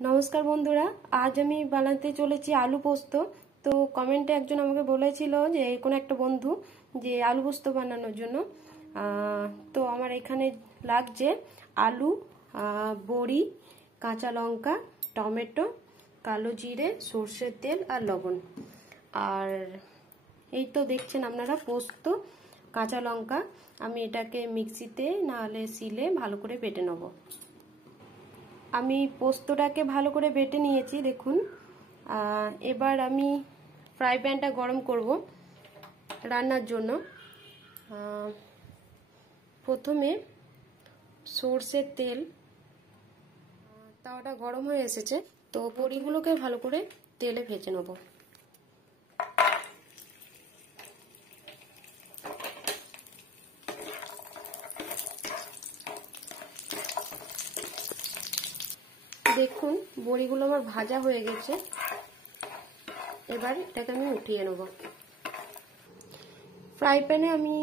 নমস্কার বন্ধুরা, আজ আমি বানাতে চলেছি আলু পোস্ত। তো কমেন্টে একজন আমাকে বলেছিল যে কোনো একটা বন্ধু যে আলু পোস্ত বানানোর জন্য। তো আমার এখানে লাগছে আলু, বড়ি, কাঁচা লঙ্কা, টমেটো, কালো জিরে, সর্ষের তেল আর লবণ। আর এই তো দেখছেন আপনারা পোস্ত, কাঁচা লঙ্কা। আমি এটাকে মিক্সিতে নাহলে শিলে ভালো করে বেটে নেব। আমি পোস্তটাকে ভালো করে বেটে নিয়েছি দেখুন। এবার আমি ফ্রাই প্যানটা গরম করব রান্নার জন্য। প্রথমে সর্ষের তেল, তাওয়াটা গরম হয়ে এসেছে, তো বড়িগুলোকে ভালো করে তেলে ভেজে নেব। দেখুন বড়িগুলো আমার ভাজা হয়ে গেছে, এবার এটাকে আমি উঠিয়ে নেব। ফ্রাই প্যানে আমি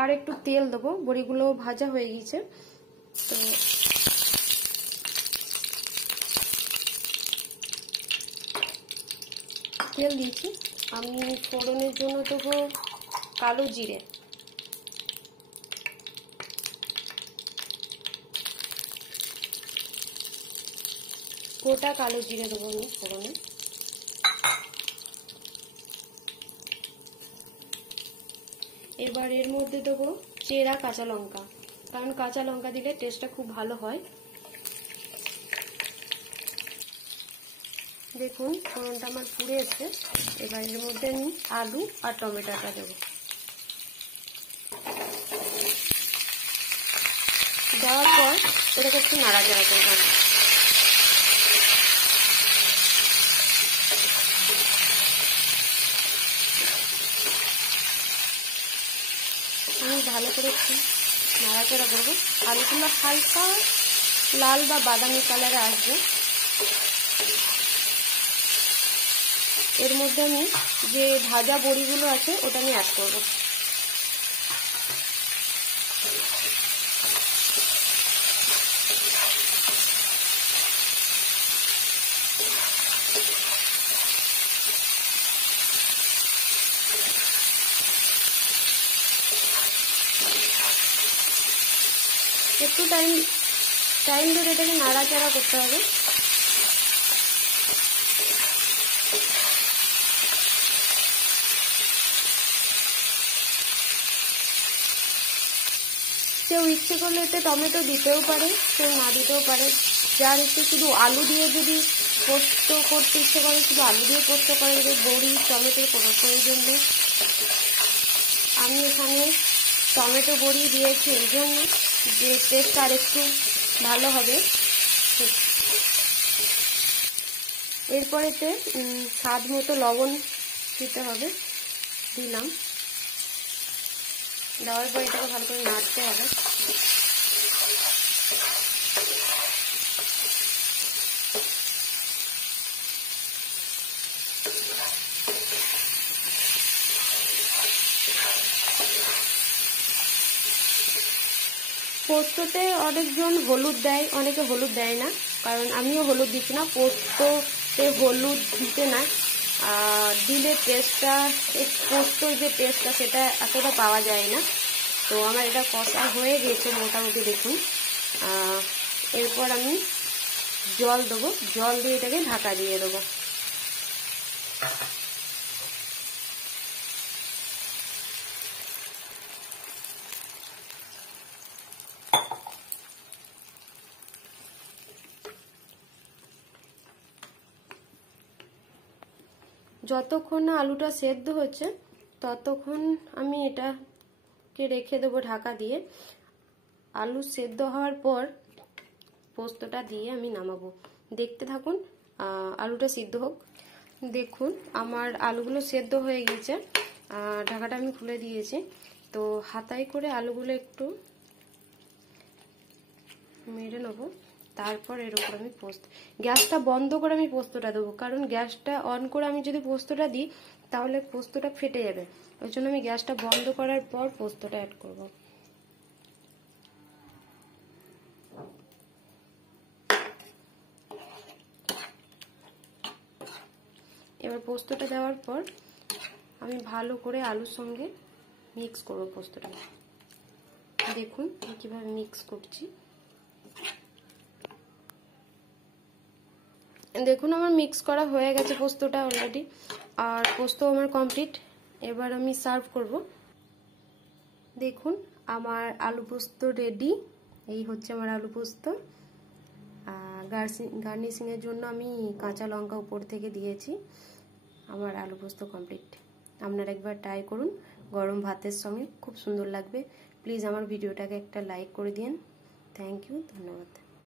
আর একটু তেল দেবো, বড়িগুলো ভাজা হয়ে গেছে। তো তেল দিয়েছি, আমি ফোড়নের জন্য দেবো কালো জিরে, গোটা কালো জিরে দেবো আমি ফোড়নে। এবার এর মধ্যে দেবো চেরা কাঁচা লঙ্কা, কারণ কাঁচা লঙ্কা দিলে টেস্টটা খুব ভালো হয়। দেখুন ফোড়নটা আমার পুড়ে এসছে। এবার এর মধ্যে আমি আলু আর টমেটোটা দেবো। দেওয়ার পর এটাকে একটু নাড়াচাড়া করবো। আমি ভালো করে একটু নাড়াচাড়া করবো। আলুগুলো হালকা লাল বা বাদামি কালারে আসবে। এর মধ্যে আমি যে ভাজা বড়িগুলো আছে ওটা আমি অ্যাড করবো। একটু টাইম ধরে এটাকে নাড়াচাড়া করতে হবে। কেউ ইচ্ছে করলে এতে টমেটো দিতেও পারে, কেউ না দিতেও পারে। যার ইচ্ছে শুধু আলু দিয়ে যদি পোস্ত করতে ইচ্ছে করে শুধু আলু দিয়ে পোস্ত করে, যদি বড়ি টমেটোর কোনো প্রয়োজন নেই। আমি এখানে টমেটো বড়ি দিয়েছি এই জন্য যে টেস্ট আর একটু ভালো হবে। এরপরেতে স্বাদ মতো লবণ দিতে হবে, দিলাম। দেওয়ার পর এটাকে ভালো করে নাড়তে হবে। পোস্ততে অনেকজন হলুদ দেয়, অনেকে হলুদ দেয় না, কারণ আমিও হলুদ দিচ্ছি না। পোস্ততে হলুদ দিতে না দিলে টেস্টটা, পোস্তর যে টেস্টটা সেটা এতটা পাওয়া যায় না। তো আমার এটা কষা হয়ে গেছে মোটামুটি দেখুন। এরপর আমি জল দেবো, জল দিয়ে এটাকে ঢাকা দিয়ে দেবো। যতক্ষণ না আলুটা সেদ্ধ হচ্ছে ততক্ষণ আমি এটাকে রেখে দেবো ঢাকা দিয়ে। আলু সেদ্ধ হওয়ার পর পোস্তটা দিয়ে আমি নামাবো। দেখতে থাকুন, আলুটা সিদ্ধ হোক। দেখুন আমার আলুগুলো সেদ্ধ হয়ে গেছে, ঢাকাটা আমি খুলে দিয়েছি। তো হাতায় করে আলুগুলো একটু মেরে নেবো। তারপর এর উপর আমি গ্যাসটা বন্ধ করে আমি পোস্তটা দেবো, কারণ গ্যাসটা অন করে আমি যদি পোস্তটা দিই তাহলে পোস্তটা ফেটে যাবে। ওই জন্য আমি গ্যাসটা বন্ধ করার পর পোস্তটা অ্যাড করব। এবার পোস্তটা দেওয়ার পর আমি ভালো করে আলুর সঙ্গে মিক্স করব পোস্তটা। দেখুন আমি কিভাবে মিক্স করছি। দেখুন আমার মিক্স করা হয়ে গেছে পোস্তটা অলরেডি, আর পোস্ত আমার কমপ্লিট। এবার আমি সার্ভ করব। দেখুন আমার আলু পোস্ত রেডি। এই হচ্ছে আমার আলু পোস্ত। গার্নিশিংয়ের জন্য আমি কাঁচা লঙ্কা উপর থেকে দিয়েছি। আমার আলু পোস্ত কমপ্লিট। আপনারা একবার ট্রাই করুন, গরম ভাতের সঙ্গে খুব সুন্দর লাগবে। প্লিজ আমার ভিডিওটাকে একটা লাইক করে দিন। থ্যাংক ইউ, ধন্যবাদ।